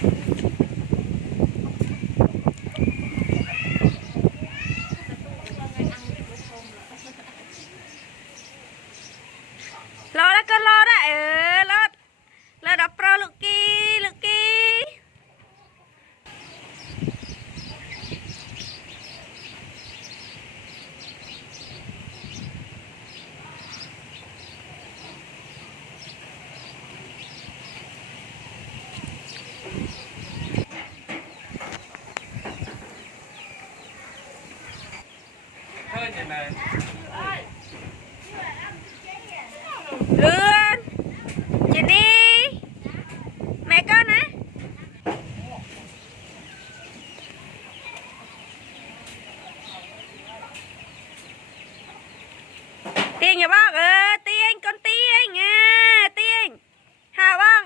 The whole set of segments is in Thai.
รอแล้วก็รอได้รอดับโปรลูกกี้เรือนเจนนี่แม่ก็นะเตียงอย่าบอกเตียงconเตียงเตียงหาบ้าง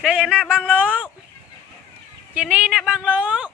เดี๋ยวนะบังลูกเจนนี่นะบังลูก